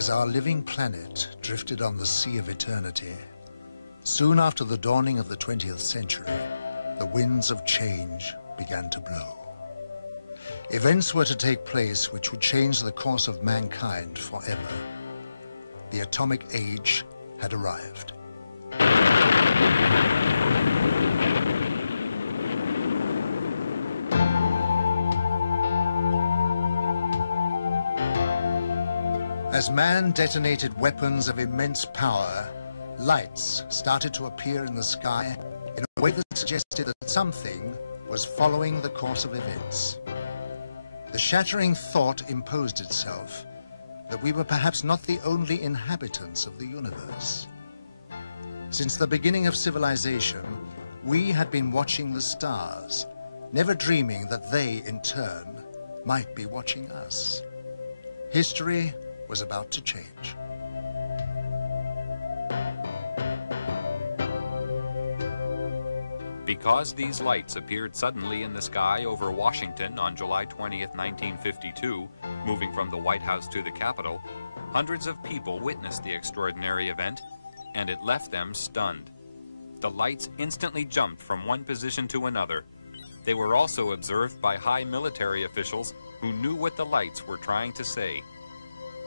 As our living planet drifted on the sea of eternity, soon after the dawning of the 20th century, the winds of change began to blow. Events were to take place which would change the course of mankind forever. The atomic age had arrived. As man detonated weapons of immense power, lights started to appear in the sky in a way that suggested that something was following the course of events. The shattering thought imposed itself that we were perhaps not the only inhabitants of the universe. Since the beginning of civilization, we had been watching the stars, never dreaming that they, in turn, might be watching us. History was about to change. Because these lights appeared suddenly in the sky over Washington on July 20th, 1952, moving from the White House to the Capitol, hundreds of people witnessed the extraordinary event, and it left them stunned. The lights instantly jumped from one position to another. They were also observed by high military officials who knew what the lights were trying to say.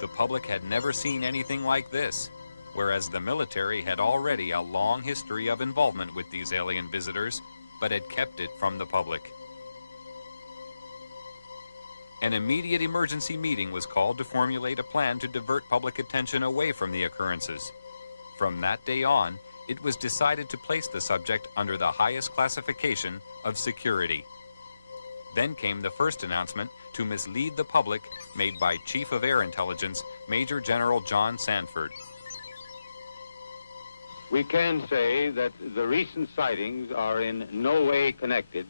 The public had never seen anything like this, whereas the military had already a long history of involvement with these alien visitors, but had kept it from the public. An immediate emergency meeting was called to formulate a plan to divert public attention away from the occurrences. From that day on, it was decided to place the subject under the highest classification of security. Then came the first announcement to mislead the public made by Chief of Air Intelligence, Major General John Sanford. We can say that the recent sightings are in no way connected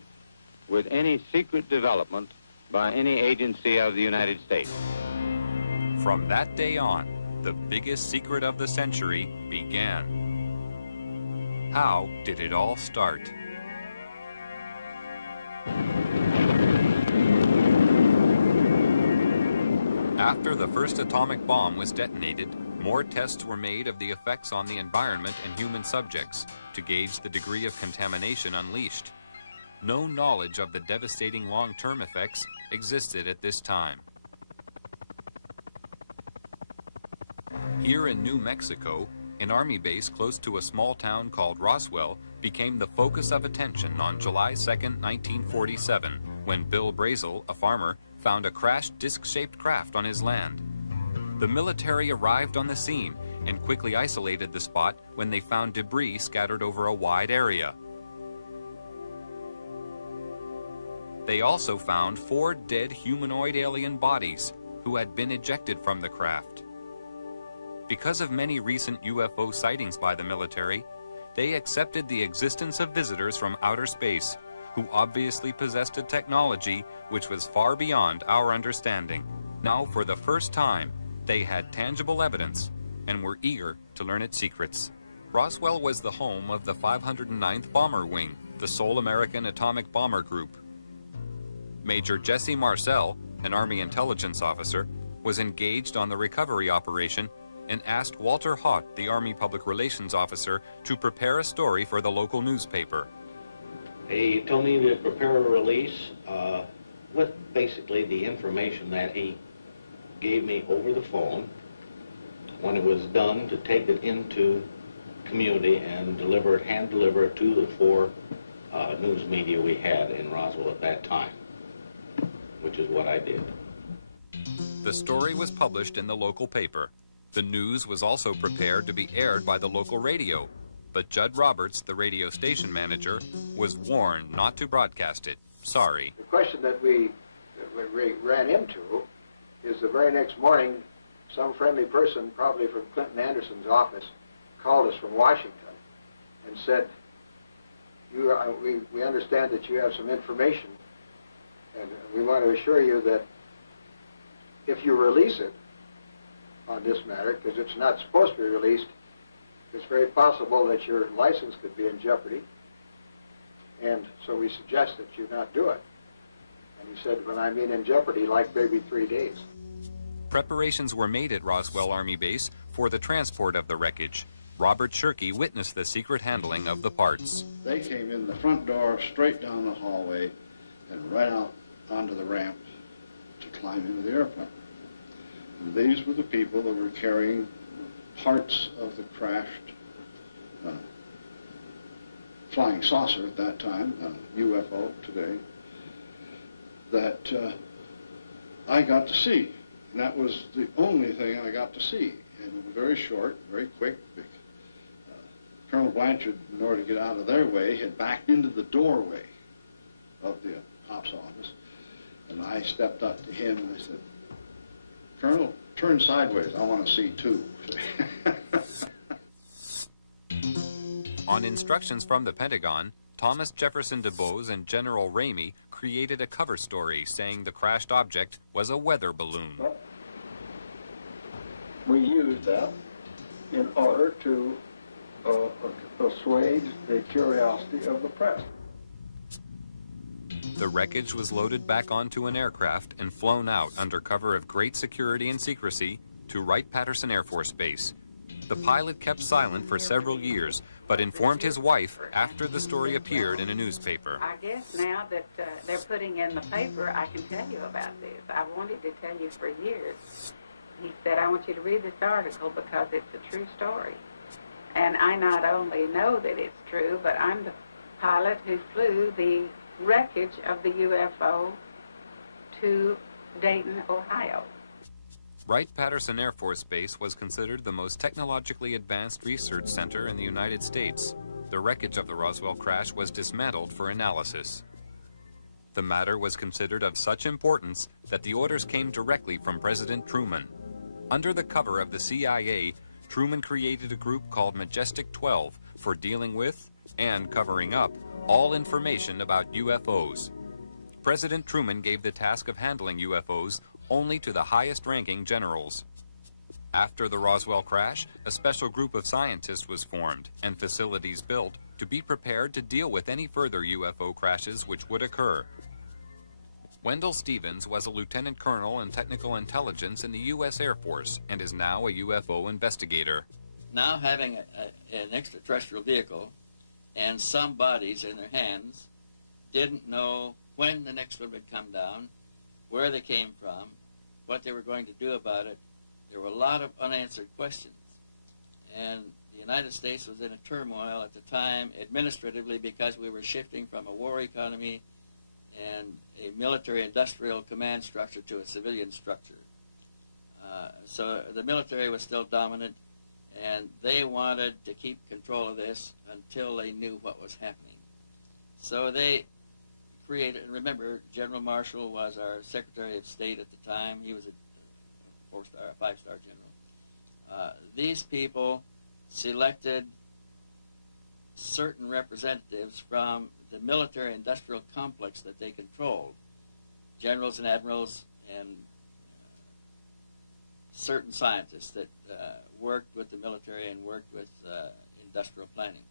with any secret development by any agency of the United States. From that day on, the biggest secret of the century began. How did it all start? After the first atomic bomb was detonated, more tests were made of the effects on the environment and human subjects to gauge the degree of contamination unleashed. No knowledge of the devastating long-term effects existed at this time. Here in New Mexico, an army base close to a small town called Roswell became the focus of attention on July 2, 1947, when Bill Brazel, a farmer, found a crashed disc-shaped craft on his land. The military arrived on the scene and quickly isolated the spot when they found debris scattered over a wide area. They also found 4 dead humanoid alien bodies who had been ejected from the craft. Because of many recent UFO sightings by the military, they accepted the existence of visitors from outer space who obviously possessed a technology which was far beyond our understanding. Now, for the first time, they had tangible evidence and were eager to learn its secrets. Roswell was the home of the 509th Bomber Wing, the sole American atomic bomber group. Major Jesse Marcel, an Army intelligence officer, was engaged on the recovery operation and asked Walter Haut, the Army public relations officer, to prepare a story for the local newspaper. He told me to prepare a release with basically the information that he gave me over the phone. When it was done, to take it into community and deliver it, hand deliver it to the 4 news media we had in Roswell at that time, which is what I did. The story was published in the local paper. The news was also prepared to be aired by the local radio, but Judd Roberts, the radio station manager, was warned not to broadcast it. Sorry. The question that we ran into is the very next morning, some friendly person, probably from Clinton Anderson's office, called us from Washington and said, we understand that you have some information, and we want to assure you that if you release it on this matter, because it's not supposed to be released, it's very possible that your license could be in jeopardy, and so we suggest that you not do it. And he said, when I mean in jeopardy, like maybe 3 days. Preparations were made at Roswell Army Base for the transport of the wreckage. Robert Shirkey witnessed the secret handling of the parts. They came in the front door, straight down the hallway, and right out onto the ramp to climb into the airplane. And these were the people that were carrying parts of the crashed flying saucer at that time, UFO today, that I got to see. And that was the only thing I got to see. And it was very short, very quick. Colonel Blanchard, in order to get out of their way, had backed into the doorway of the ops office. And I stepped up to him and I said, "Colonel, turn sideways. I want to see too." On instructions from the Pentagon, Thomas Jefferson DuBose and General Ramey created a cover story saying the crashed object was a weather balloon. Well, we used that in order to assuage the curiosity of the press. The wreckage was loaded back onto an aircraft and flown out under cover of great security and secrecy to Wright-Patterson Air Force Base. The pilot kept silent for several years, but informed his wife after the story appeared in a newspaper. I guess now that they're putting in the paper, I can tell you about this. I wanted to tell you for years. He said, "I want you to read this article because it's a true story." And I not only know that it's true, but I'm the pilot who flew the wreckage of the UFO to Dayton, Ohio. Wright-Patterson Air Force Base was considered the most technologically advanced research center in the United States. The wreckage of the Roswell crash was dismantled for analysis. The matter was considered of such importance that the orders came directly from President Truman. Under the cover of the CIA, Truman created a group called Majestic 12 for dealing with and covering up all information about UFOs. President Truman gave the task of handling UFOs only to the highest-ranking generals. After the Roswell crash, a special group of scientists was formed and facilities built to be prepared to deal with any further UFO crashes which would occur. Wendell Stevens was a lieutenant colonel in technical intelligence in the U.S. Air Force and is now a UFO investigator. Now having an extraterrestrial vehicle and some bodies in their hands, didn't know when the next one would come down, where they came from, what they were going to do about it. There were a lot of unanswered questions. And the United States was in a turmoil at the time administratively because we were shifting from a war economy and a military-industrial command structure to a civilian structure. So the military was still dominant, and they wanted to keep control of this until they knew what was happening. So they created, and remember, General Marshall was our Secretary of State at the time. He was a 4-star, 5-star general. These people selected certain representatives from the military-industrial complex that they controlled, generals and admirals and certain scientists that worked with the military and worked with industrial planning.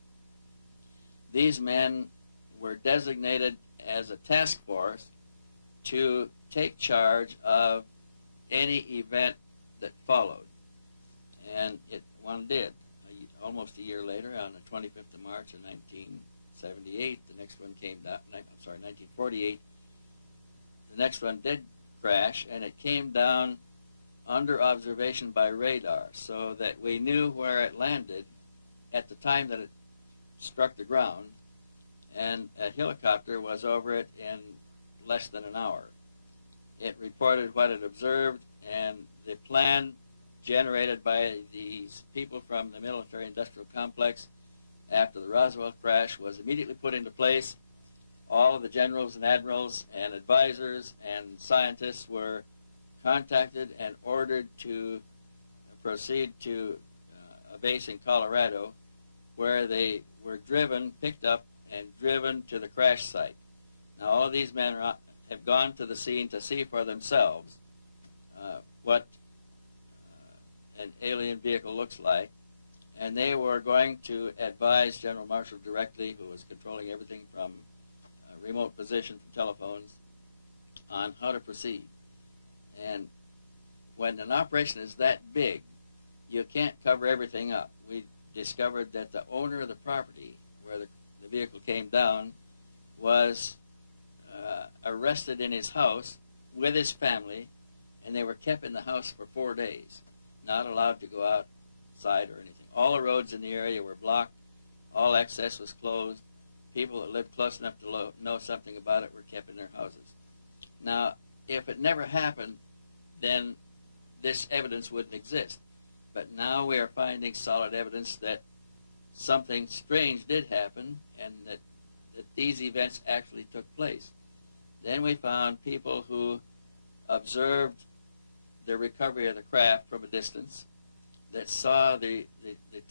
These men were designated as a task force to take charge of any event that followed. And one did. Almost a year later, on the 25th of March of 1978, the next one came down, 1948, the next one did crash, and it came down under observation by radar, so that we knew where it landed at the time that it struck the ground, and a helicopter was over it in less than an hour. It reported what it observed, and the plan generated by these people from the military-industrial complex after the Roswell crash was immediately put into place. All of the generals and admirals and advisors and scientists were contacted and ordered to proceed to a base in Colorado, where they were picked up and driven to the crash site. Now, all of these men have gone to the scene to see for themselves what an alien vehicle looks like, and they were going to advise General Marshall directly, who was controlling everything from remote position from telephones, on how to proceed. And when an operation is that big, you can't cover everything up. We discovered that the owner of the property where the vehicle came down was arrested in his house with his family, and they were kept in the house for 4 days, not allowed to go outside or anything. All the roads in the area were blocked. All access was closed. People that lived close enough to know something about it were kept in their houses. Now, if it never happened, then this evidence wouldn't exist. But now we are finding solid evidence that something strange did happen and that these events actually took place. Then we found people who observed the recovery of the craft from a distance, that saw the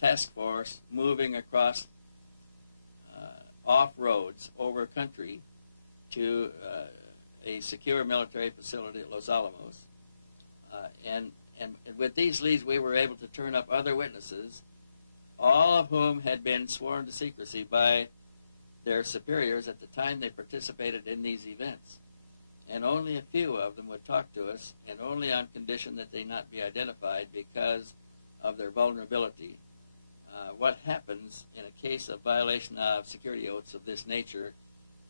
task force moving across off-roads over country to a secure military facility at Los Alamos. And with these leads, we were able to turn up other witnesses, all of whom had been sworn to secrecy by their superiors at the time they participated in these events. And only a few of them would talk to us, and only on condition that they not be identified because of their vulnerability. What happens in a case of violation of security oaths of this nature,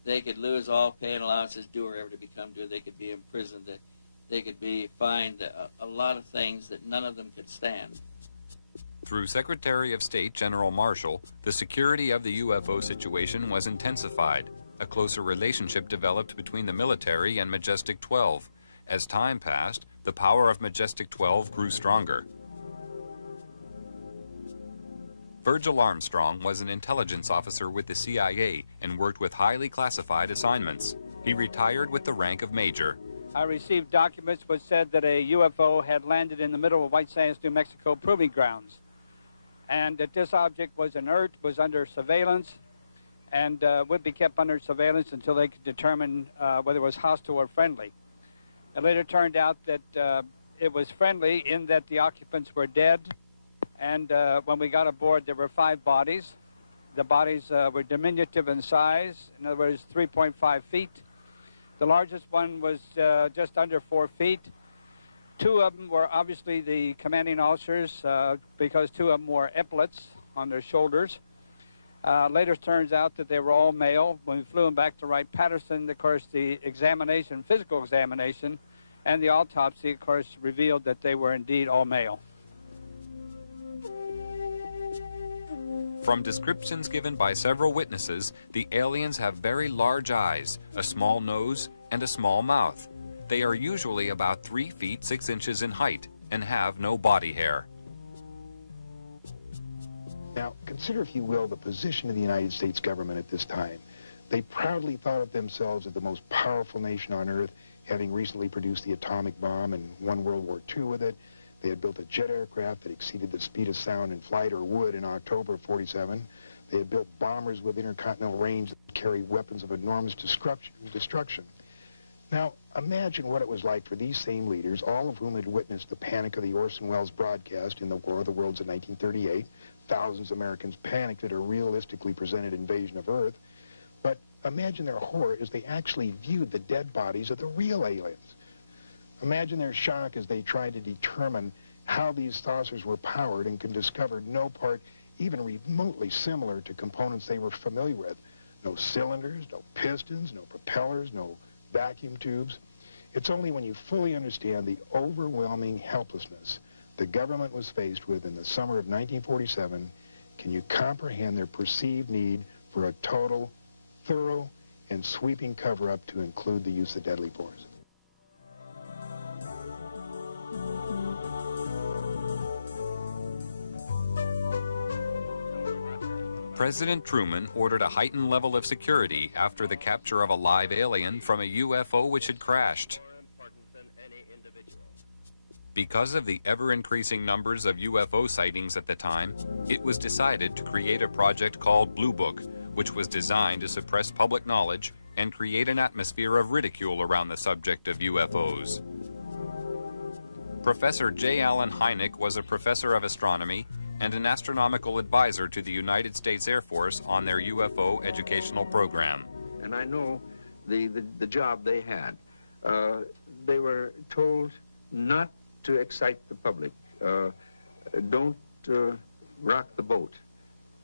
they could lose all pay and allowances due or ever to become due. They could be imprisoned. They could be fined a lot of things that none of them could stand. Through Secretary of State General Marshall, the security of the UFO situation was intensified. A closer relationship developed between the military and Majestic 12. As time passed, the power of Majestic 12 grew stronger. Virgil Armstrong was an intelligence officer with the CIA and worked with highly classified assignments. He retired with the rank of major. I received documents which said that a UFO had landed in the middle of White Sands, New Mexico proving grounds, and that this object was inert, was under surveillance, and would be kept under surveillance until they could determine whether it was hostile or friendly. It later turned out that it was friendly in that the occupants were dead, and when we got aboard, there were 5 bodies. The bodies were diminutive in size, in other words, 3.5 feet. The largest one was just under 4 feet. 2 of them were obviously the commanding officers because 2 of them wore epaulets on their shoulders. Later turns out that they were all male. When we flew them back to Wright-Patterson, of course, the examination, physical examination, and the autopsy, of course, revealed that they were indeed all male. From descriptions given by several witnesses, the aliens have very large eyes, a small nose, and a small mouth. They are usually about 3 feet 6 inches in height and have no body hair. Now, consider, if you will, the position of the United States government at this time. They proudly thought of themselves as the most powerful nation on Earth, having recently produced the atomic bomb and won World War II with it. They had built a jet aircraft that exceeded the speed of sound in flight, or would, in October of '47. They had built bombers with intercontinental range that carried weapons of enormous destruction. Now, imagine what it was like for these same leaders, all of whom had witnessed the panic of the Orson Welles broadcast in the War of the Worlds in 1938. Thousands of Americans panicked at a realistically presented invasion of Earth. But imagine their horror as they actually viewed the dead bodies of the real aliens. Imagine their shock as they tried to determine how these saucers were powered and could discover no part even remotely similar to components they were familiar with. No cylinders, no pistons, no propellers, no vacuum tubes. It's only when you fully understand the overwhelming helplessness the government was faced with in the summer of 1947 can you comprehend their perceived need for a total, thorough, and sweeping cover-up to include the use of deadly force. President Truman ordered a heightened level of security after the capture of a live alien from a UFO which had crashed. Because of the ever-increasing numbers of UFO sightings at the time, it was decided to create a project called Blue Book, which was designed to suppress public knowledge and create an atmosphere of ridicule around the subject of UFOs. Professor J. Allen Hynek was a professor of astronomy and an astronomical advisor to the United States Air Force on their UFO educational program. And I know the job they had. They were told not excite the public. Don't rock the boat.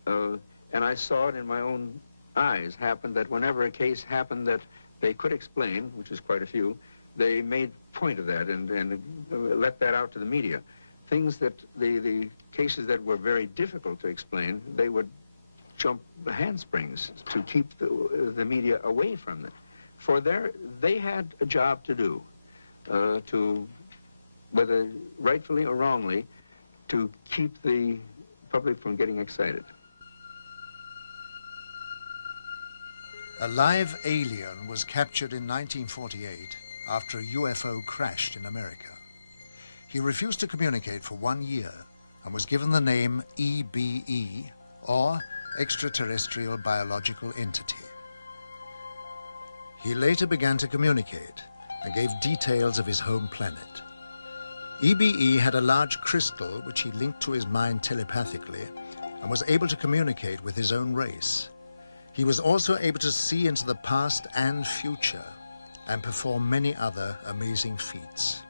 And I saw it in my own eyes happen that whenever a case happened that they could explain, which is quite a few, they made point of that and let that out to the media. Things that the cases that were very difficult to explain, they would jump the handsprings to keep the media away from it. For they had a job to do, to, whether rightfully or wrongly, to keep the public from getting excited. A live alien was captured in 1948 after a UFO crashed in America. He refused to communicate for 1 year and was given the name EBE, or Extraterrestrial Biological Entity. He later began to communicate and gave details of his home planet. EBE had a large crystal which he linked to his mind telepathically and was able to communicate with his own race. He was also able to see into the past and future and perform many other amazing feats.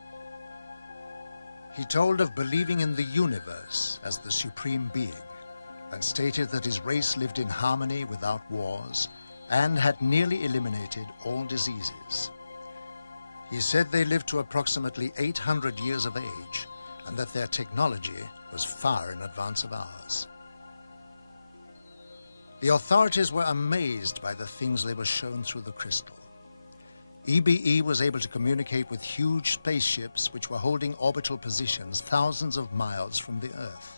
He told of believing in the universe as the supreme being and stated that his race lived in harmony without wars and had nearly eliminated all diseases. He said they lived to approximately 800 years of age and that their technology was far in advance of ours. The authorities were amazed by the things they were shown through the crystal. EBE was able to communicate with huge spaceships which were holding orbital positions thousands of miles from the Earth.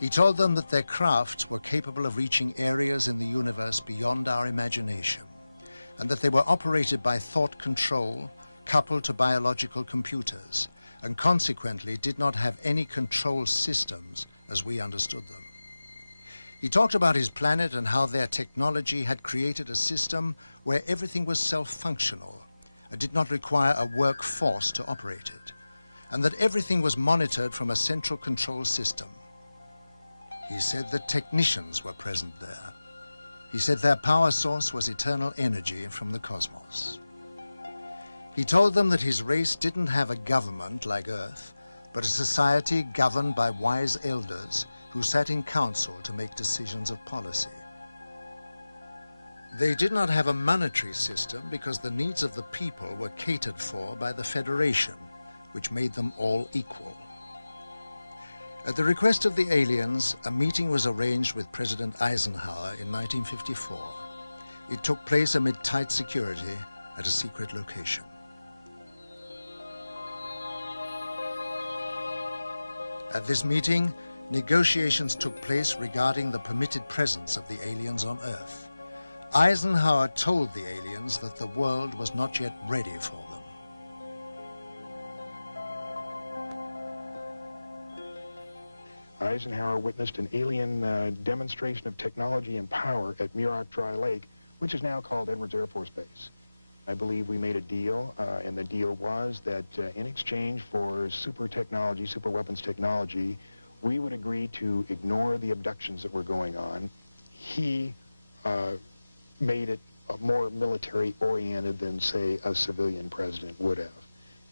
He told them that their craft were capable of reaching areas of the universe beyond our imagination, and that they were operated by thought control coupled to biological computers, and consequently did not have any control systems as we understood them. He talked about his planet and how their technology had created a system where everything was self-functional and did not require a workforce to operate it, and that everything was monitored from a central control system. He said that technicians were present there. He said their power source was eternal energy from the cosmos. He told them that his race didn't have a government like Earth, but a society governed by wise elders who sat in council to make decisions of policy. They did not have a monetary system because the needs of the people were catered for by the Federation, which made them all equal. At the request of the aliens, a meeting was arranged with President Eisenhower in 1954. It took place amid tight security at a secret location. At this meeting, negotiations took place regarding the permitted presence of the aliens on Earth. Eisenhower told the aliens that the world was not yet ready for them. Eisenhower witnessed an alien demonstration of technology and power at Muroc Dry Lake, which is now called Edwards Air Force Base. I believe we made a deal, and the deal was that in exchange for super technology, super weapons technology, we would agree to ignore the abductions that were going on. He made it more military-oriented than, say, a civilian president would have.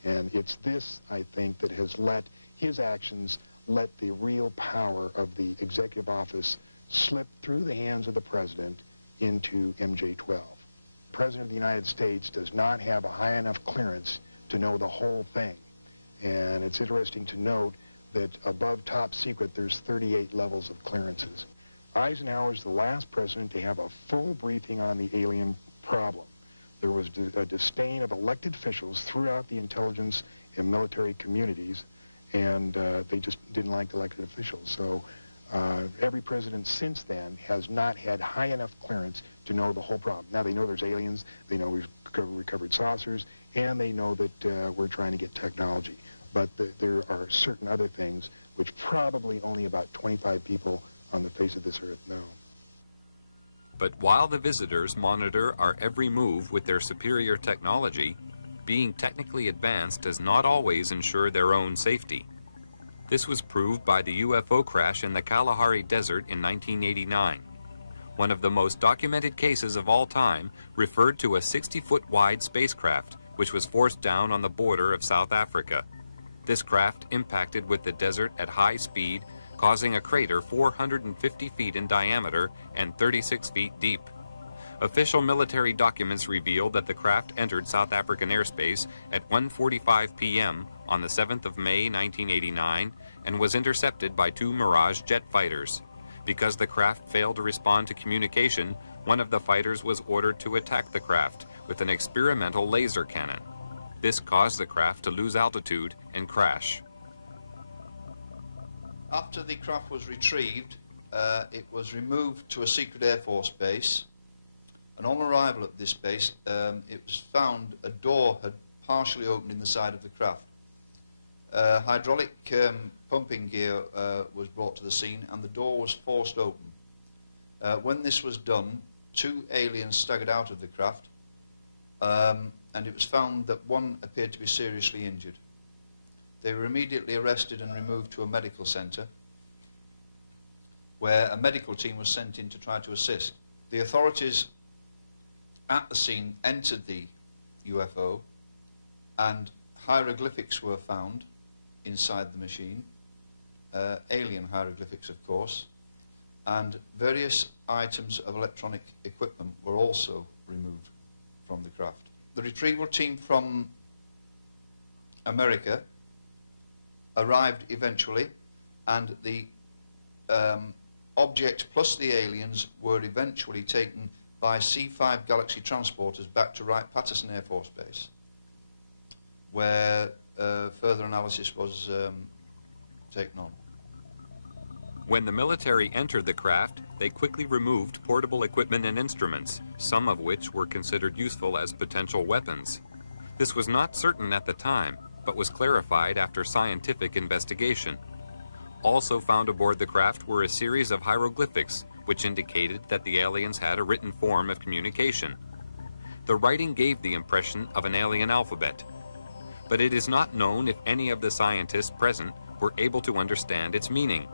And it's this, I think, that has let his actions let the real power of the executive office slip through the hands of the president into MJ-12. The President of the United States does not have a high enough clearance to know the whole thing. And it's interesting to note that above top secret, there's 38 levels of clearances. Eisenhower is the last president to have a full briefing on the alien problem. There was a disdain of elected officials throughout the intelligence and military communities, and they just didn't like elected officials. So every president since then has not had high enough clearance to know the whole problem. Now they know there's aliens, they know we've recovered saucers, and they know that we're trying to get technology. But there are certain other things which probably only about 25 people on the face of this earth know. But while the visitors monitor our every move with their superior technology, being technically advanced does not always ensure their own safety. This was proved by the UFO crash in the Kalahari Desert in 1989. One of the most documented cases of all time referred to a 60-foot wide spacecraft which was forced down on the border of South Africa. This craft impacted with the desert at high speed, causing a crater 450 feet in diameter and 36 feet deep. Official military documents reveal that the craft entered South African airspace at 1:45 p.m. on the 7th of May 1989 and was intercepted by 2 Mirage jet fighters. Because the craft failed to respond to communication, one of the fighters was ordered to attack the craft with an experimental laser cannon. This caused the craft to lose altitude and crash. After the craft was retrieved, it was removed to a secret Air Force base, and on arrival at this base, it was found a door had partially opened in the side of the craft. Hydraulic pumping gear was brought to the scene, and the door was forced open. When this was done, 2 aliens staggered out of the craft, and it was found that one appeared to be seriously injured. They were immediately arrested and removed to a medical centre, where a medical team was sent in to try to assist. The authorities at the scene entered the UFO, and hieroglyphics were found inside the machine, alien hieroglyphics, of course, and various items of electronic equipment were also removed from the craft. The retrieval team from America arrived eventually, and the object plus the aliens were eventually taken by C-5 Galaxy transporters back to Wright-Patterson Air Force Base, where further analysis was taken on. When the military entered the craft, they quickly removed portable equipment and instruments, some of which were considered useful as potential weapons. This was not certain at the time, but was clarified after scientific investigation. Also found aboard the craft were a series of hieroglyphics, which indicated that the aliens had a written form of communication. The writing gave the impression of an alien alphabet, but it is not known if any of the scientists present were able to understand its meaning.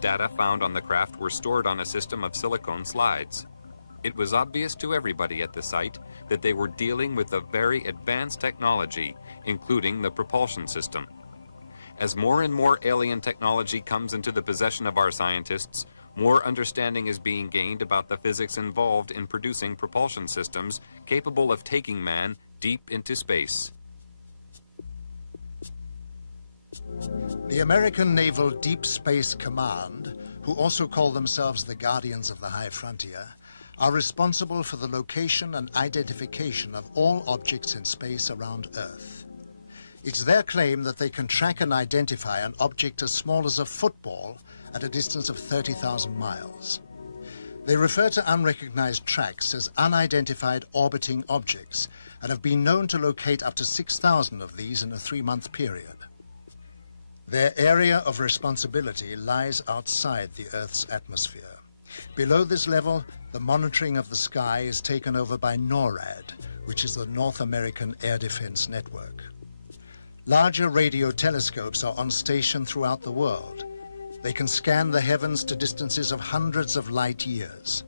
Data found on the craft were stored on a system of silicone slides. It was obvious to everybody at the site that they were dealing with a very advanced technology, including the propulsion system. As more and more alien technology comes into the possession of our scientists, more understanding is being gained about the physics involved in producing propulsion systems capable of taking man deep into space. The American Naval Deep Space Command, who also call themselves the Guardians of the High Frontier, are responsible for the location and identification of all objects in space around Earth. It's their claim that they can track and identify an object as small as a football at a distance of 30,000 miles. They refer to unrecognized tracks as unidentified orbiting objects and have been known to locate up to 6,000 of these in a 3-month period. Their area of responsibility lies outside the Earth's atmosphere. Below this level, the monitoring of the sky is taken over by NORAD, which is the North American Air Defense Network. Larger radio telescopes are on station throughout the world. They can scan the heavens to distances of hundreds of light years.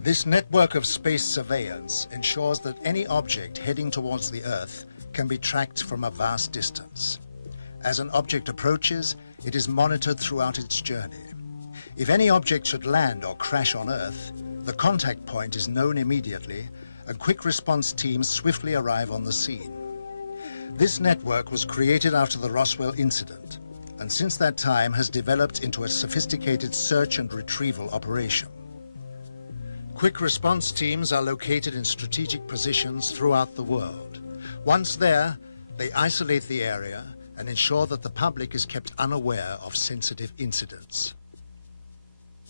This network of space surveillance ensures that any object heading towards the Earth can be tracked from a vast distance. As an object approaches, it is monitored throughout its journey. If any object should land or crash on Earth, the contact point is known immediately, and quick response teams swiftly arrive on the scene. This network was created after the Roswell incident, and since that time has developed into a sophisticated search and retrieval operation. Quick response teams are located in strategic positions throughout the world. Once there, they isolate the area and ensure that the public is kept unaware of sensitive incidents.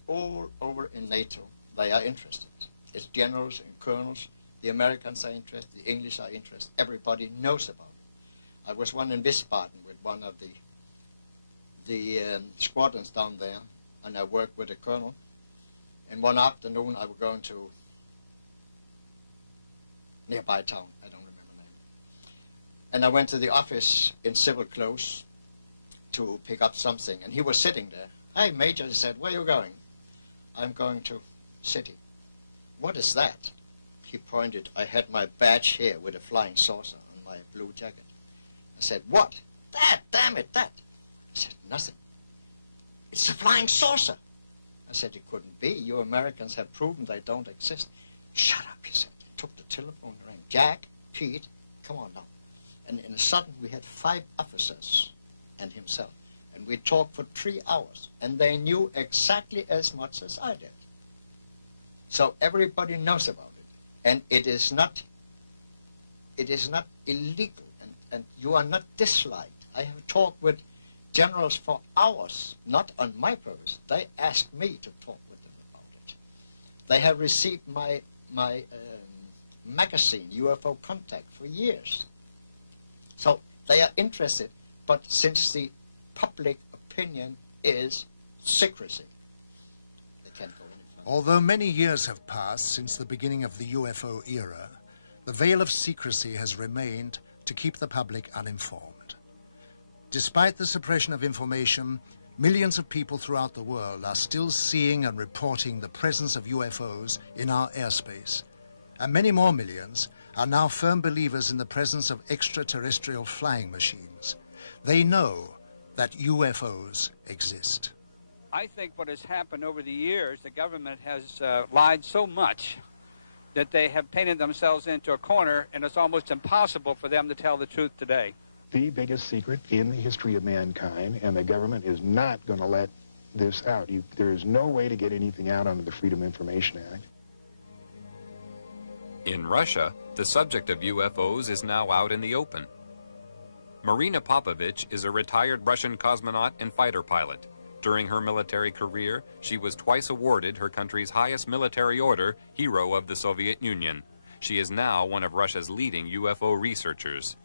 All over in NATO, they are interested. It's generals and colonels. The Americans are interested. The English are interested. Everybody knows about it. I was one in Wiesbaden with one of the squadrons down there, and I worked with a colonel. And one afternoon, I was going to nearby town. I don't remember the name. And I went to the office in civil clothes to pick up something, and he was sitting there. Hey, Major, he said, where are you going? I'm going to city. What is that? he pointed, I had my badge here with a flying saucer on my blue jacket. I said, what? That, damn it, that. I said, nothing. It's a flying saucer. I said, it couldn't be. You Americans have proven they don't exist. Shut up, he said. He took the telephone and rang. Jack, Pete, come on now. And in a sudden, we had 5 officers and himself. And we talked for 3 hours. And they knew exactly as much as I did. So everybody knows about it. And it is not illegal. And you are not disliked. I have talked with generals for hours, not on my purpose. They asked me to talk with them about it. They have received my magazine, UFO Contact, for years. So they are interested, but since the public opinion is secrecy, they can't go any further. Although many years have passed since the beginning of the UFO era, the veil of secrecy has remained to keep the public uninformed. Despite the suppression of information, millions of people throughout the world are still seeing and reporting the presence of UFOs in our airspace. And many more millions are now firm believers in the presence of extraterrestrial flying machines. They know that UFOs exist. I think what has happened over the years, the government has lied so much that they have painted themselves into a corner, and it's almost impossible for them to tell the truth today. The biggest secret in the history of mankind, and the government is not going to let this out. There is no way to get anything out under the Freedom of Information Act. In Russia, the subject of UFOs is now out in the open. Marina Popovich is a retired Russian cosmonaut and fighter pilot. During her military career, she was twice awarded her country's highest military order, Hero of the Soviet Union. She is now one of Russia's leading UFO researchers.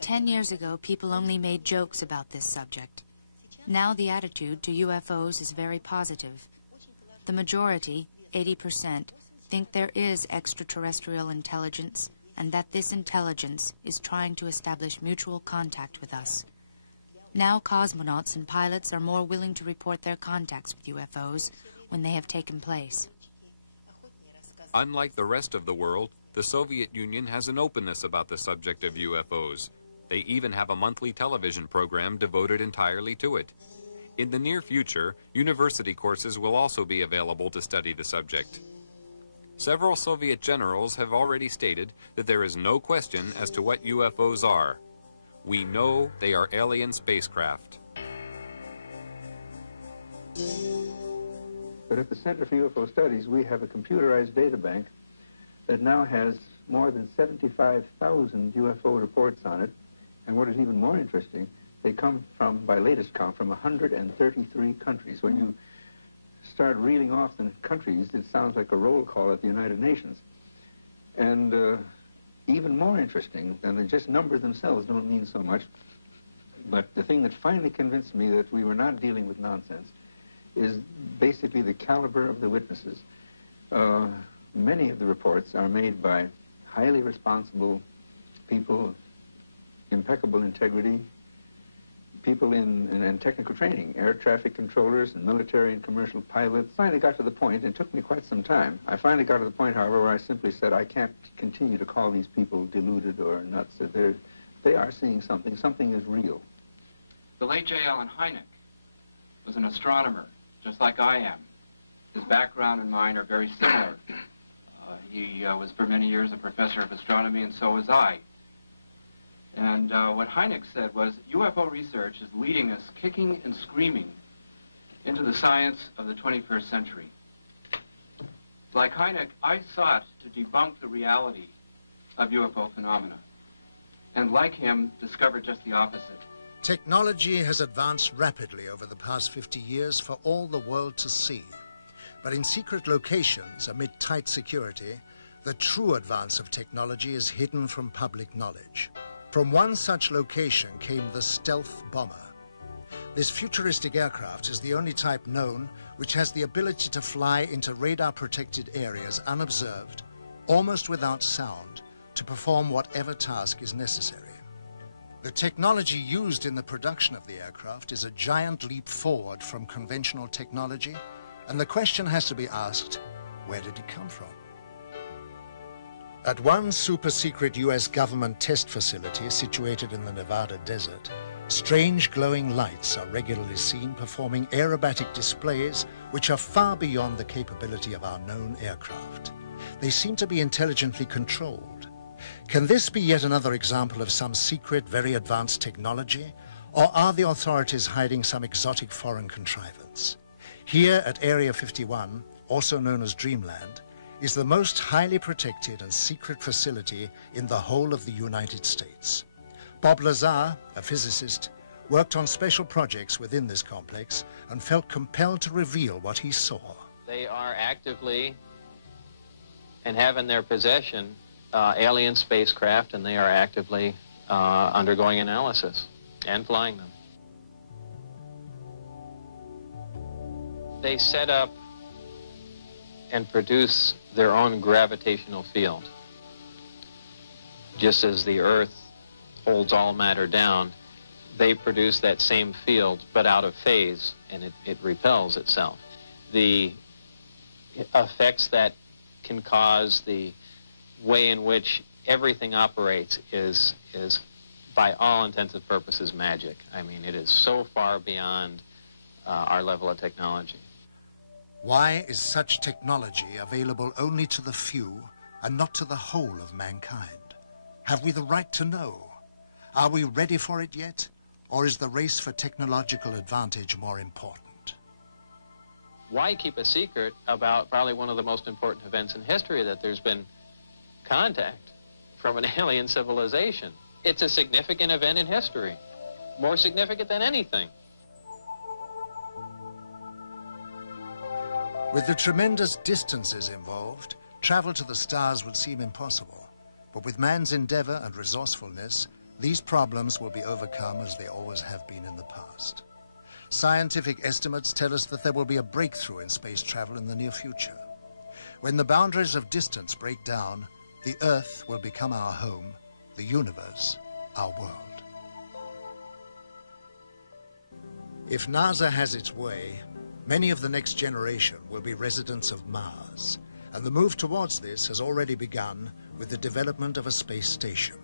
10 years ago, people only made jokes about this subject. Now the attitude to UFOs is very positive. The majority, 80%, think there is extraterrestrial intelligence and that this intelligence is trying to establish mutual contact with us. Now cosmonauts and pilots are more willing to report their contacts with UFOs when they have taken place. Unlike the rest of the world, the Soviet Union has an openness about the subject of UFOs. They even have a monthly television program devoted entirely to it. In the near future, university courses will also be available to study the subject. Several Soviet generals have already stated that there is no question as to what UFOs are. We know they are alien spacecraft. But at the Center for UFO Studies, we have a computerized data bank that now has more than 75,000 UFO reports on it. And what is even more interesting, they come from, by latest count, from 133 countries. When you start reeling off the countries, it sounds like a roll call at the United Nations. And even more interesting than the just numbers themselves don't mean so much, but the thing that finally convinced me that we were not dealing with nonsense is basically the caliber of the witnesses. Many of the reports are made by highly responsible people, impeccable integrity, people in technical training, air traffic controllers and military and commercial pilots. Finally got to the point, and it took me quite some time, I finally got to the point, however, where I simply said, I can't continue to call these people deluded or nuts. They are seeing something. Something is real. The late J. Allen Hynek was an astronomer, just like I am. His background and mine are very similar. He was for many years a professor of astronomy, and so was I. And what Hynek said was, UFO research is leading us kicking and screaming into the science of the 21st century. Like Hynek, I sought to debunk the reality of UFO phenomena, and like him, discovered just the opposite. Technology has advanced rapidly over the past 50 years for all the world to see. But in secret locations, amid tight security, the true advance of technology is hidden from public knowledge. From one such location came the stealth bomber. This futuristic aircraft is the only type known which has the ability to fly into radar-protected areas unobserved, almost without sound, to perform whatever task is necessary. The technology used in the production of the aircraft is a giant leap forward from conventional technology, and the question has to be asked, Where did it come from? At one super-secret U.S. government test facility situated in the Nevada desert, strange glowing lights are regularly seen performing aerobatic displays which are far beyond the capability of our known aircraft. They seem to be intelligently controlled. Can this be yet another example of some secret, very advanced technology? Or are the authorities hiding some exotic foreign contrivance? Here at Area 51, also known as Dreamland, is the most highly protected and secret facility in the whole of the United States. Bob Lazar, a physicist, worked on special projects within this complex and felt compelled to reveal what he saw. They are actively and have in their possession alien spacecraft, and they are actively undergoing analysis and flying them. They set up and produce their own gravitational field. Just as the Earth holds all matter down, they produce that same field, but out of phase, and it repels itself. The effects that can cause, the way in which everything operates is by all intents and purposes, magic. I mean, it is so far beyond our level of technology. Why is such technology available only to the few and not to the whole of mankind? Have we the right to know? Are we ready for it yet? Or is the race for technological advantage more important? Why keep a secret about probably one of the most important events in history, that there's been contact from an alien civilization? It's a significant event in history, more significant than anything. With the tremendous distances involved, travel to the stars would seem impossible. But with man's endeavor and resourcefulness, these problems will be overcome as they always have been in the past. Scientific estimates tell us that there will be a breakthrough in space travel in the near future. When the boundaries of distance break down, the Earth will become our home, the universe our world. If NASA has its way, many of the next generation will be residents of Mars, and the move towards this has already begun with the development of a space station.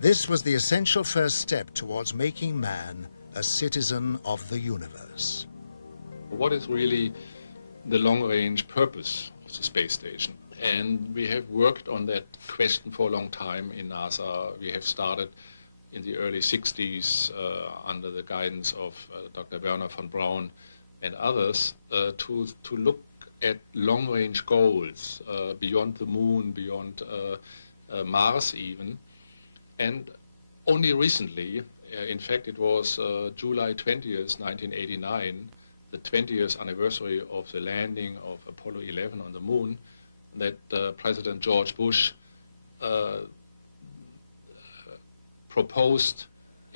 This was the essential first step towards making man a citizen of the universe. What is really the long-range purpose of the space station? And we have worked on that question for a long time in NASA. We have started in the early 60s under the guidance of Dr. Werner von Braun and others to look at long-range goals beyond the moon, beyond Mars even. And only recently, in fact it was July 20th, 1989, the 20th anniversary of the landing of Apollo 11 on the moon, that President George Bush proposed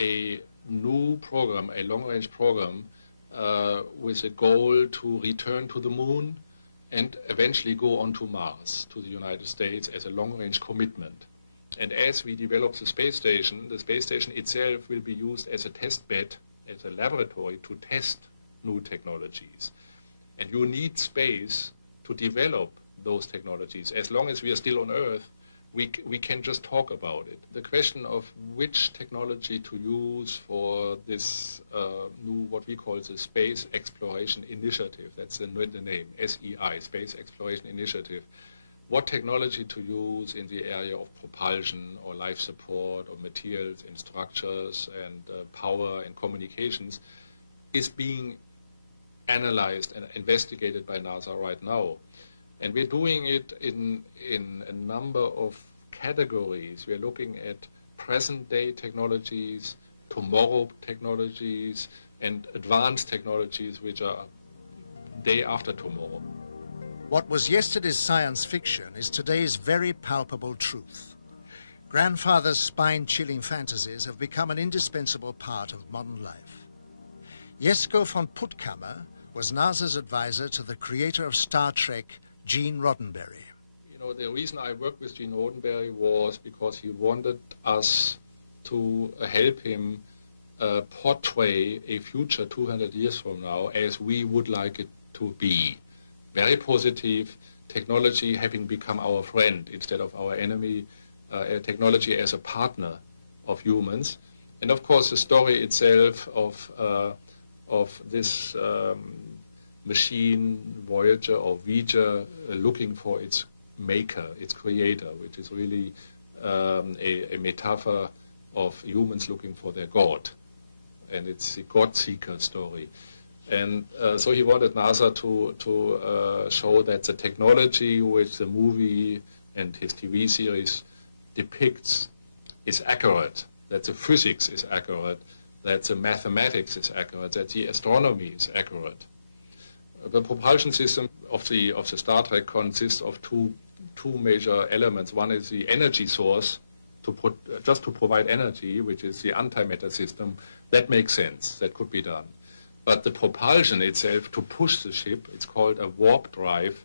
a new program, a long-range program, with a goal to return to the moon and eventually go on to Mars, to the United States, as a long-range commitment. And as we develop the space station itself will be used as a test bed, as a laboratory to test new technologies. And you need space to develop those technologies. As long as we are still on Earth, we can just talk about it. The question of which technology to use for this new, what we call the Space Exploration Initiative, that's the name, SEI, Space Exploration Initiative. What technology to use in the area of propulsion or life support or materials and structures and power and communications is being analyzed and investigated by NASA right now. And we're doing it in a number of categories. We're looking at present-day technologies, tomorrow technologies, and advanced technologies which are day after tomorrow. What was yesterday's science fiction is today's very palpable truth. Grandfather's spine-chilling fantasies have become an indispensable part of modern life. Jesko von Puttkammer was NASA's advisor to the creator of Star Trek, Gene Roddenberry. You know, the reason I worked with Gene Roddenberry was because he wanted us to help him portray a future 200 years from now as we would like it to be. Very positive, technology having become our friend instead of our enemy, technology as a partner of humans. And of course, the story itself of this machine, Voyager or V'ger, looking for its maker, its creator, which is really a metaphor of humans looking for their God. And it's the God-seeker story. And so he wanted NASA to show that the technology which the movie and his TV series depicts is accurate, that the physics is accurate, that the mathematics is accurate, that the astronomy is accurate. The propulsion system of the Star Trek consists of two major elements. One is the energy source, just to provide energy, which is the antimatter system. That makes sense. That could be done. But the propulsion itself, to push the ship, it's called a warp drive,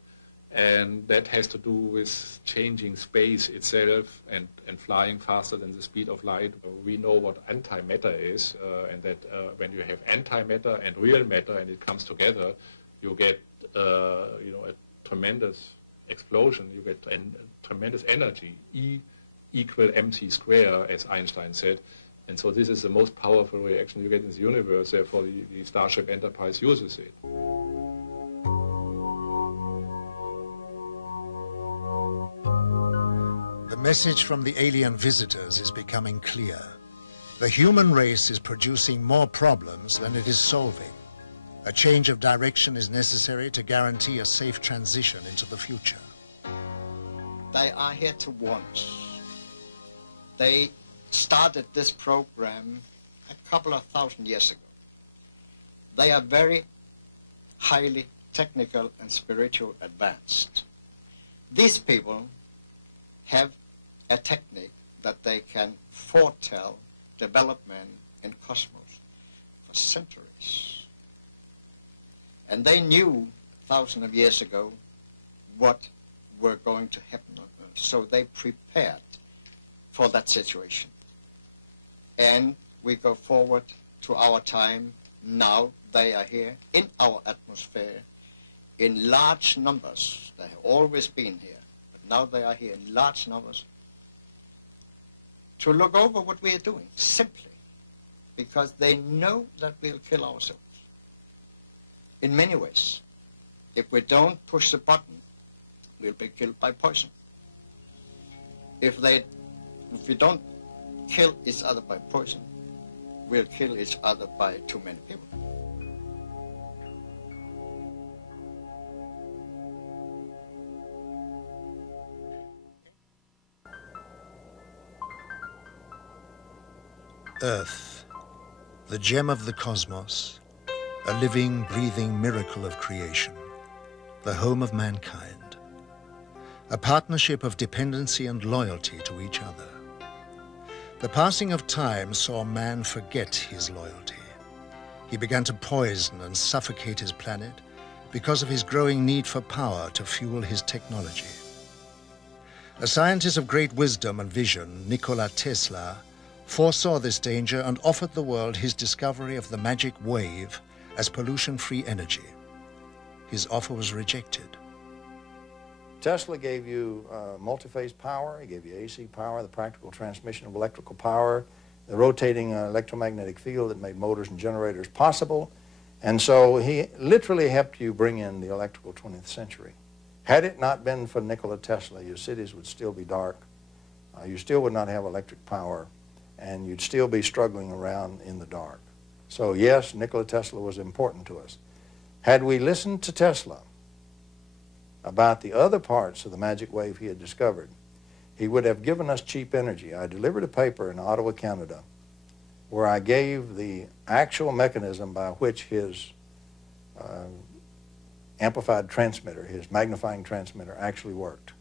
and that has to do with changing space itself and flying faster than the speed of light. We know what antimatter is, and that when you have antimatter and real matter and it comes together, you get a tremendous explosion. You get tremendous energy. E equal mc square, as Einstein said. And so this is the most powerful reaction you get in the universe. Therefore, the Starship Enterprise uses it. The message from the alien visitors is becoming clear. The human race is producing more problems than it is solving. A change of direction is necessary to guarantee a safe transition into the future. They are here to warn us. They started this program a couple of thousand years ago. They are very highly technical and spiritual advanced. These people have a technique that they can foretell development in cosmos for centuries. And they knew thousands of years ago what were going to happen on Earth. So they prepared for that situation. And we go forward to our time. Now they are here in our atmosphere in large numbers. They have always been here, but now they are here in large numbers to look over what we are doing, simply because they know that we'll kill ourselves. In many ways, if we don't push the button, we'll be killed by poison. If we don't kill each other by poison, we'll kill each other by too many people. Earth, the gem of the cosmos, a living, breathing miracle of creation, the home of mankind, a partnership of dependency and loyalty to each other. The passing of time saw man forget his loyalty. He began to poison and suffocate his planet because of his growing need for power to fuel his technology. A scientist of great wisdom and vision, Nikola Tesla, foresaw this danger and offered the world his discovery of the magic wave as pollution-free energy. His offer was rejected. Tesla gave you multi-phase power, he gave you AC power, the practical transmission of electrical power, the rotating electromagnetic field that made motors and generators possible, and so he literally helped you bring in the electrical 20th century. Had it not been for Nikola Tesla, your cities would still be dark, you still would not have electric power, and you'd still be struggling around in the dark. So yes, Nikola Tesla was important to us. Had we listened to Tesla about the other parts of the magic wave he had discovered, he would have given us cheap energy. I delivered a paper in Ottawa, Canada, where I gave the actual mechanism by which his amplified transmitter, his magnifying transmitter, actually worked.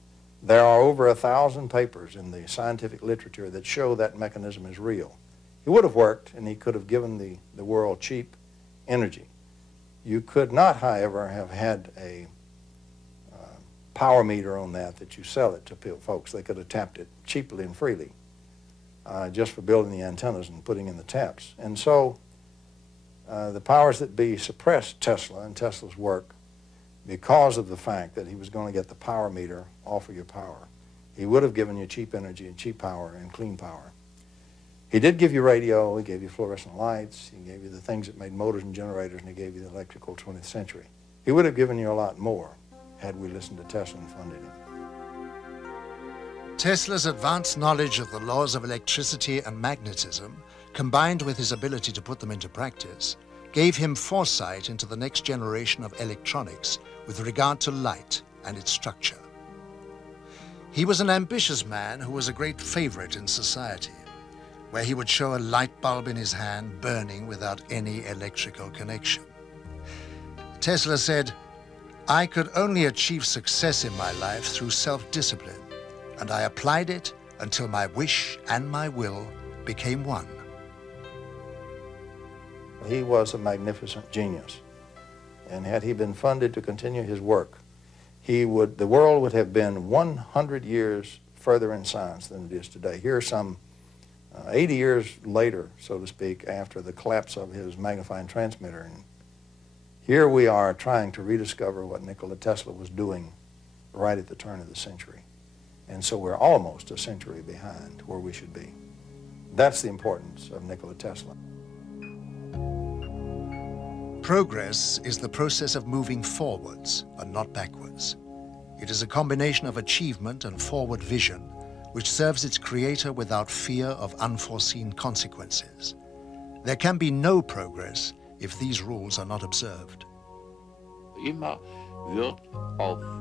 There are over 1,000 papers in the scientific literature that show that mechanism is real. It would have worked, and he could have given the world cheap energy. You could not, however, have had a power meter on that you sell it to folks. They could have tapped it cheaply and freely just for building the antennas and putting in the taps. And so the powers that be suppressed Tesla and Tesla's work because of the fact that he was going to get the power meter off of your power. He would have given you cheap energy and cheap power and clean power. He did give you radio, he gave you fluorescent lights, he gave you the things that made motors and generators, and he gave you the electrical 20th century. He would have given you a lot more had we listened to Tesla and funded him. Tesla's advanced knowledge of the laws of electricity and magnetism, combined with his ability to put them into practice, gave him foresight into the next generation of electronics with regard to light and its structure. He was an ambitious man who was a great favorite in society, where he would show a light bulb in his hand burning without any electrical connection. Tesla said, "I could only achieve success in my life through self-discipline, and I applied it until my wish and my will became one." He was a magnificent genius, and had he been funded to continue his work, the world would have been 100 years further in science than it is today. Here, some 80 years later, so to speak, after the collapse of his magnifying transmitter, and here we are trying to rediscover what Nikola Tesla was doing right at the turn of the century. And so we're almost a century behind where we should be. That's the importance of Nikola Tesla. Progress is the process of moving forwards and not backwards. It is a combination of achievement and forward vision which serves its creator without fear of unforeseen consequences. There can be no progress if these rules are not observed.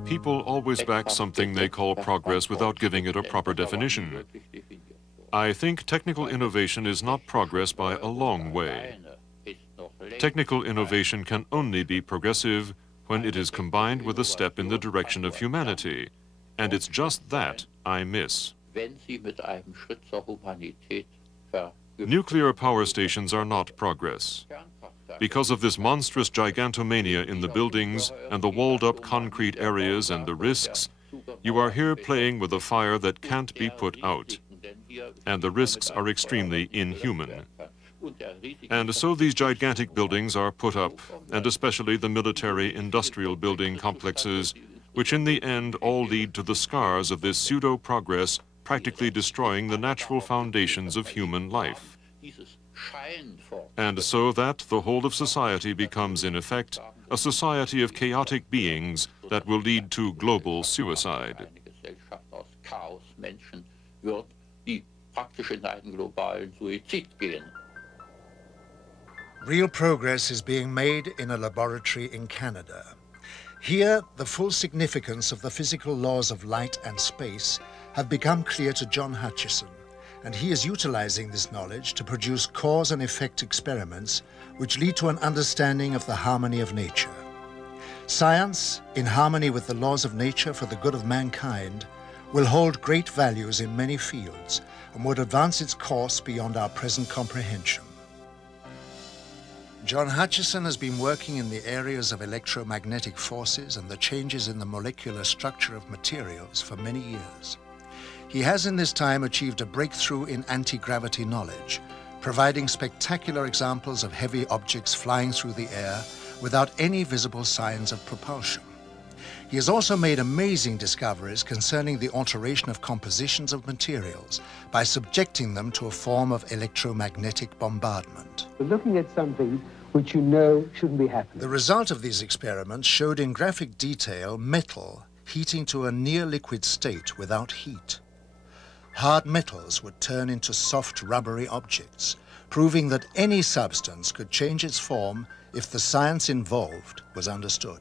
People always back something they call progress without giving it a proper definition. I think technical innovation is not progress by a long way. Technical innovation can only be progressive when it is combined with a step in the direction of humanity, and it's just that I miss. Nuclear power stations are not progress. Because of this monstrous gigantomania in the buildings and the walled-up concrete areas and the risks, you are here playing with a fire that can't be put out, and the risks are extremely inhuman. And so these gigantic buildings are put up, and especially the military-industrial building complexes, which in the end all lead to the scars of this pseudo-progress, practically destroying the natural foundations of human life. And so that the whole of society becomes, in effect, a society of chaotic beings that will lead to global suicide. Real progress is being made in a laboratory in Canada. Here, the full significance of the physical laws of light and space have become clear to John Hutchison, and he is utilizing this knowledge to produce cause and effect experiments which lead to an understanding of the harmony of nature. Science, in harmony with the laws of nature for the good of mankind, will hold great values in many fields and would advance its course beyond our present comprehension. John Hutchison has been working in the areas of electromagnetic forces and the changes in the molecular structure of materials for many years. He has in this time achieved a breakthrough in anti-gravity knowledge, providing spectacular examples of heavy objects flying through the air without any visible signs of propulsion. He has also made amazing discoveries concerning the alteration of compositions of materials by subjecting them to a form of electromagnetic bombardment. We're looking at something which you know shouldn't be happening. The result of these experiments showed in graphic detail metal heating to a near-liquid state without heat. Hard metals would turn into soft, rubbery objects, proving that any substance could change its form if the science involved was understood.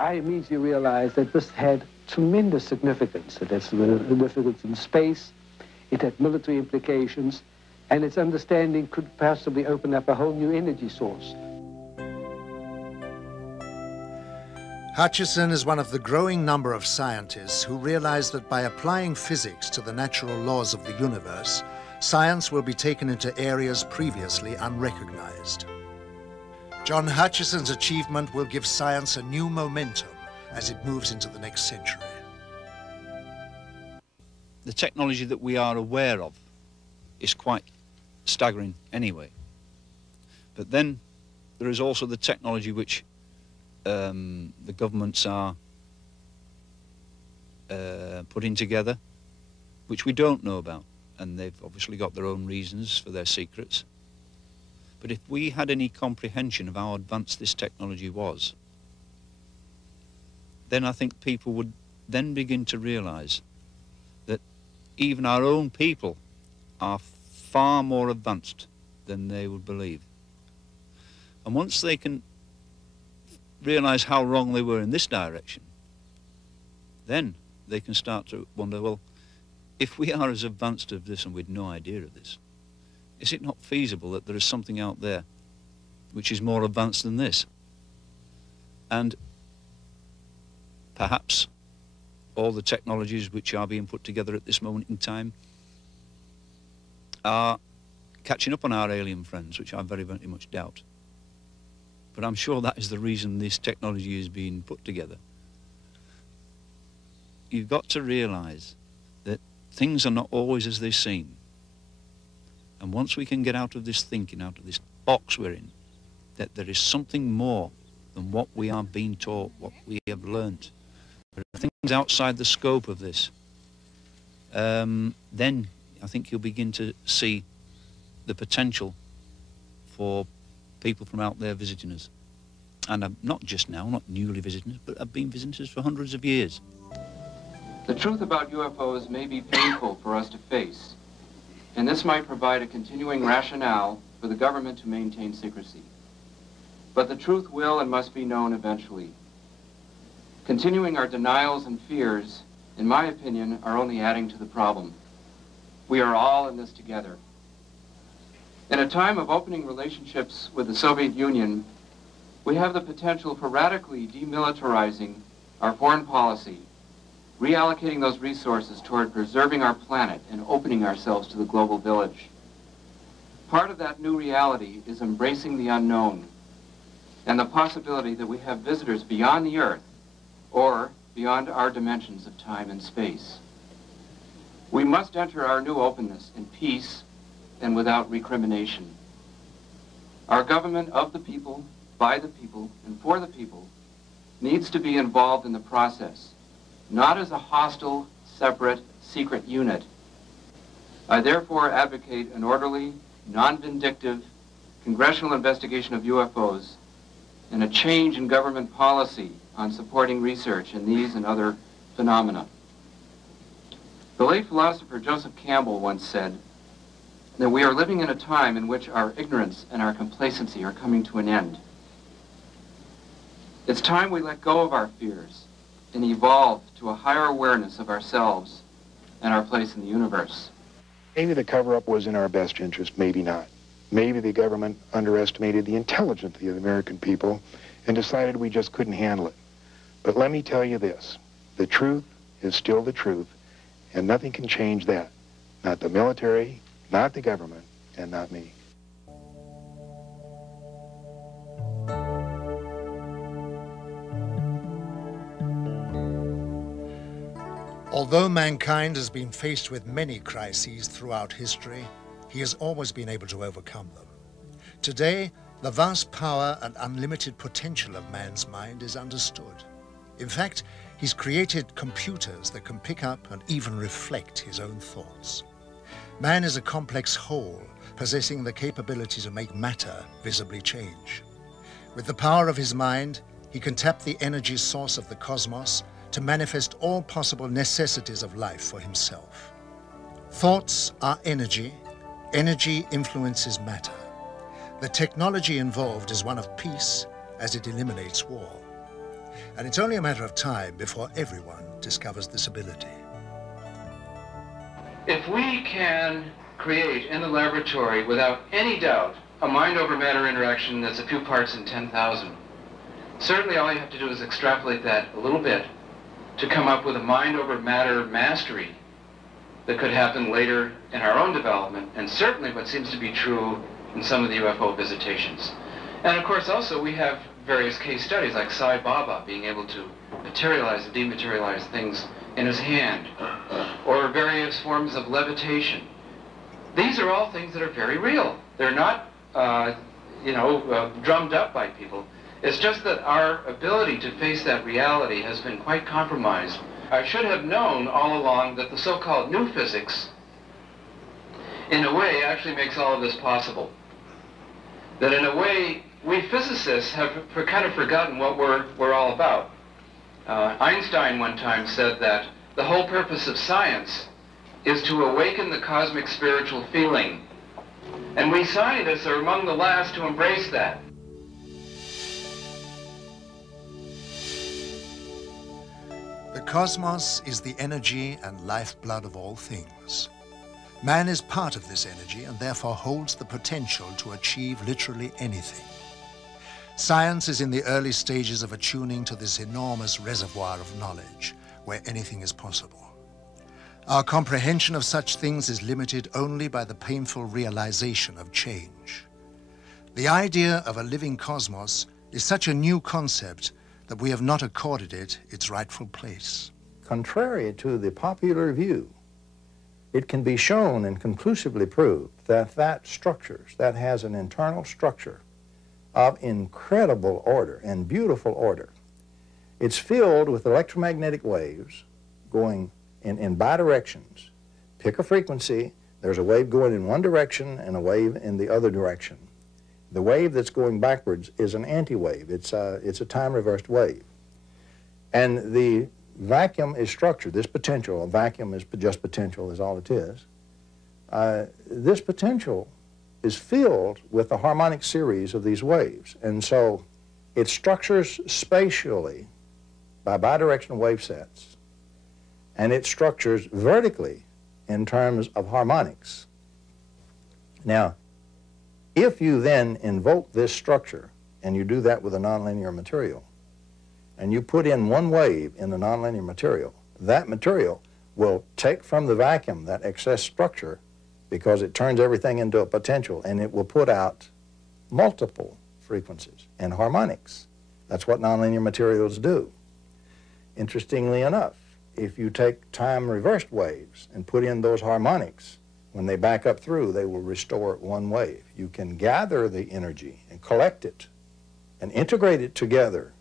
I immediately realized that this had tremendous significance. It had significance in space, it had military implications, and its understanding could possibly open up a whole new energy source. Hutchison is one of the growing number of scientists who realize that by applying physics to the natural laws of the universe, science will be taken into areas previously unrecognized. John Hutchison's achievement will give science a new momentum as it moves into the next century. The technology that we are aware of is quite staggering anyway. But then there is also the technology which the governments are putting together, which we don't know about, and they've obviously got their own reasons for their secrets. But if we had any comprehension of how advanced this technology was, then I think people would then begin to realize that even our own people are far more advanced than they would believe. And once they can realize how wrong they were in this direction, then they can start to wonder, well, if we are as advanced as this and with no idea of this, is it not feasible that there is something out there which is more advanced than this? And perhaps all the technologies which are being put together at this moment in time are catching up on our alien friends, which I very, very much doubt. But I'm sure that is the reason this technology is being put together. You've got to realize that things are not always as they seem. And once we can get out of this thinking, out of this box we're in, that there is something more than what we are being taught, what we have learnt, there are things outside the scope of this, then I think you'll begin to see the potential for people from out there visiting us. And not just now, not newly visiting us, but have been visiting us for hundreds of years. The truth about UFOs may be painful for us to face, and this might provide a continuing rationale for the government to maintain secrecy. But the truth will and must be known eventually. Continuing our denials and fears, in my opinion, are only adding to the problem. We are all in this together. In a time of opening relationships with the Soviet Union, we have the potential for radically demilitarizing our foreign policy, reallocating those resources toward preserving our planet and opening ourselves to the global village. Part of that new reality is embracing the unknown and the possibility that we have visitors beyond the Earth or beyond our dimensions of time and space. We must enter our new openness in peace and without recrimination. Our government of the people, by the people, and for the people needs to be involved in the process, not as a hostile, separate, secret unit. I therefore advocate an orderly, non-vindictive congressional investigation of UFOs and a change in government policy on supporting research in these and other phenomena. The late philosopher Joseph Campbell once said that we are living in a time in which our ignorance and our complacency are coming to an end. It's time we let go of our fears and evolve to a higher awareness of ourselves and our place in the universe. Maybe the cover-up was in our best interest, maybe not. Maybe the government underestimated the intelligence of the American people and decided we just couldn't handle it. But let me tell you this, the truth is still the truth, and nothing can change that. Not the military, not the government, and not me. Although mankind has been faced with many crises throughout history, he has always been able to overcome them. Today, the vast power and unlimited potential of man's mind is understood. In fact, he's created computers that can pick up and even reflect his own thoughts. Man is a complex whole, possessing the capability to make matter visibly change. With the power of his mind, he can tap the energy source of the cosmos to manifest all possible necessities of life for himself. Thoughts are energy. Energy influences matter. The technology involved is one of peace, as it eliminates war. And it's only a matter of time before everyone discovers this ability. If we can create in the laboratory, without any doubt, a mind-over-matter interaction that's a few parts in 10,000, certainly all you have to do is extrapolate that a little bit to come up with a mind-over-matter mastery that could happen later in our own development, and certainly what seems to be true in some of the UFO visitations. And of course also we have various case studies like Sai Baba being able to materialize and dematerialize things in his hand, or various forms of levitation. These are all things that are very real. They're not, drummed up by people. It's just that our ability to face that reality has been quite compromised. I should have known all along that the so-called new physics, in a way, actually makes all of this possible. That in a way, we physicists have kind of forgotten what we're all about. Einstein one time said that the whole purpose of science is to awaken the cosmic spiritual feeling. And we scientists are among the last to embrace that. The cosmos is the energy and lifeblood of all things. Man is part of this energy and therefore holds the potential to achieve literally anything. Science is in the early stages of attuning to this enormous reservoir of knowledge, where anything is possible. Our comprehension of such things is limited only by the painful realization of change. The idea of a living cosmos is such a new concept that we have not accorded it its rightful place. Contrary to the popular view, it can be shown and conclusively proved that that has an internal structure of incredible order and beautiful order. It's filled with electromagnetic waves going in bidirections. Pick a frequency, there's a wave going in one direction and a wave in the other direction. The wave that's going backwards is an anti-wave. It's a time-reversed wave. And the vacuum is structured, this potential, a vacuum is just potential is all it is. This potential is filled with a harmonic series of these waves. And so it structures spatially by bidirectional wave sets, and it structures vertically in terms of harmonics. Now, if you then invoke this structure, and you do that with a nonlinear material, and you put in one wave in the nonlinear material, that material will take from the vacuum that excess structure because it turns everything into a potential, and it will put out multiple frequencies and harmonics. That's what nonlinear materials do. Interestingly enough, if you take time-reversed waves and put in those harmonics, when they back up through, they will restore one wave. You can gather the energy and collect it and integrate it together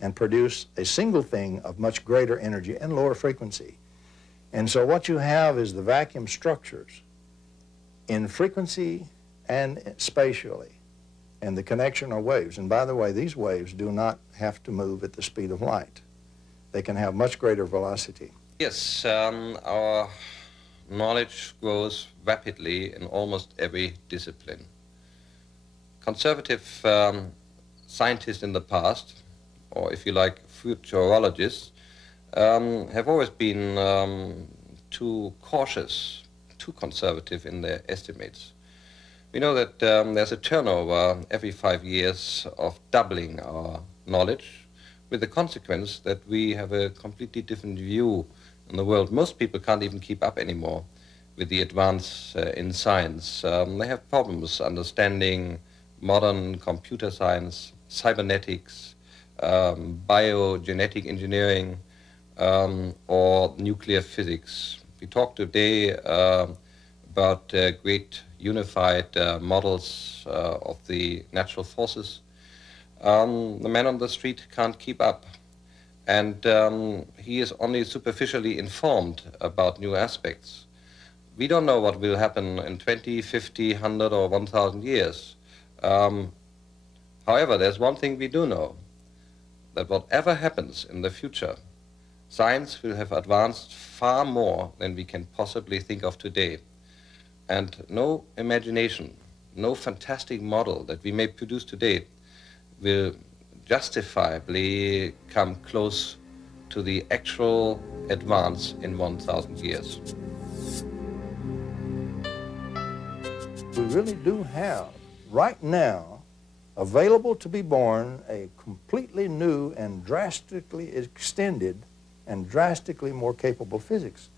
and produce a single thing of much greater energy and lower frequency. And so what you have is the vacuum structures in frequency and spatially, and the connection are waves. And by the way, these waves do not have to move at the speed of light. They can have much greater velocity. Yes, our knowledge grows rapidly in almost every discipline. Conservative scientists in the past, or if you like, futurologists, have always been too cautious, too conservative in their estimates. We know that there's a turnover every 5 years of doubling our knowledge, with the consequence that we have a completely different view in the world. Most people can't even keep up anymore with the advance in science. They have problems understanding modern computer science, cybernetics, biogenetic engineering, or nuclear physics. We talked today about great unified models of the natural forces. The man on the street can't keep up, and he is only superficially informed about new aspects. We don't know what will happen in 20, 50, 100 or 1,000 years. However, there's one thing we do know, that whatever happens in the future, science will have advanced far more than we can possibly think of today. And no imagination, no fantastic model that we may produce today will justifiably come close to the actual advance in 1,000 years. We really do have, right now, available to be born, a completely new and drastically extended and drastically more capable physics,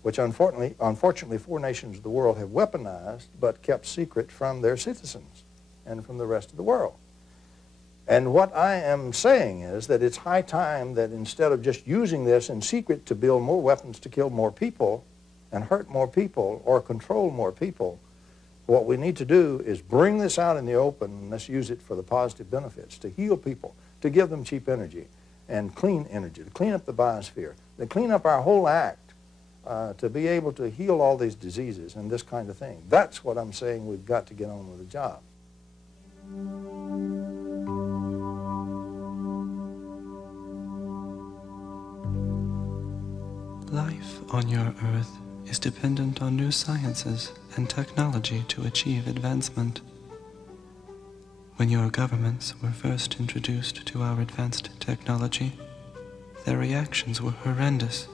which unfortunately 4 nations of the world have weaponized but kept secret from their citizens and from the rest of the world. And what I am saying is that it's high time that instead of just using this in secret to build more weapons to kill more people, and hurt more people or control more people. What we need to do is bring this out in the open, and let's use it for the positive benefits, to heal people, to give them cheap energy and clean energy, to clean up the biosphere, to clean up our whole act, to be able to heal all these diseases and this kind of thing. That's what I'm saying we've got to get on with the job. Life on your Earth is dependent on new sciences and technology to achieve advancement. When your governments were first introduced to our advanced technology, their reactions were horrendous.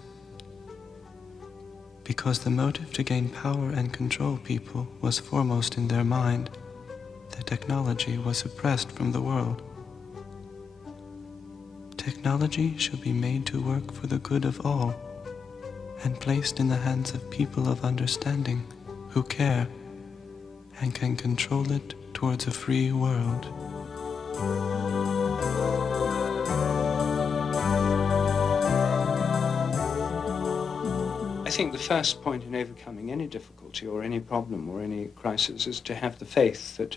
Because the motive to gain power and control people was foremost in their mind, the technology was suppressed from the world. Technology should be made to work for the good of all, and placed in the hands of people of understanding who care and can control it towards a free world. I think the first point in overcoming any difficulty or any problem or any crisis is to have the faith that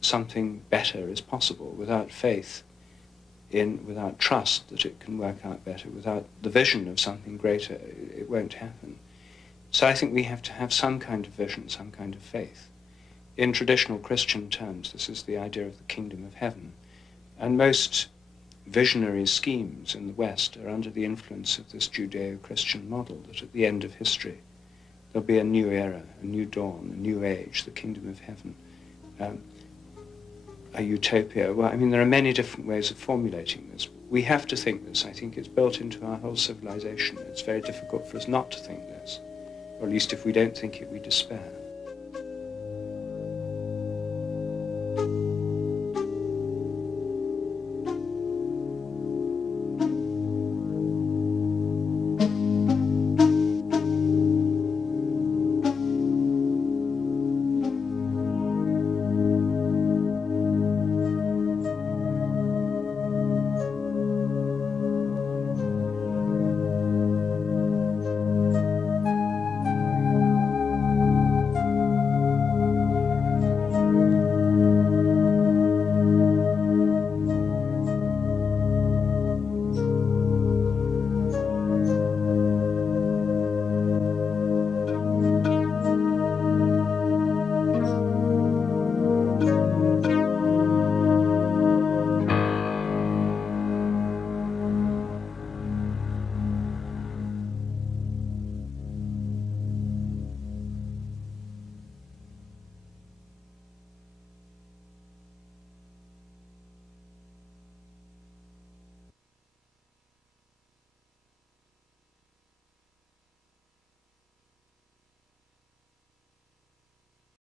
something better is possible. Without faith, without trust that it can work out better, without the vision of something greater, it won't happen. So I think we have to have some kind of vision, some kind of faith. In traditional Christian terms, this is the idea of the kingdom of heaven. And most visionary schemes in the West are under the influence of this Judeo-Christian model, that at the end of history there'll be a new era, a new dawn, a new age, the kingdom of heaven. A utopia. Well, I mean, there are many different ways of formulating this. We have to think this. I think it's built into our whole civilization. It's very difficult for us not to think this, or at least if we don't think it, we despair.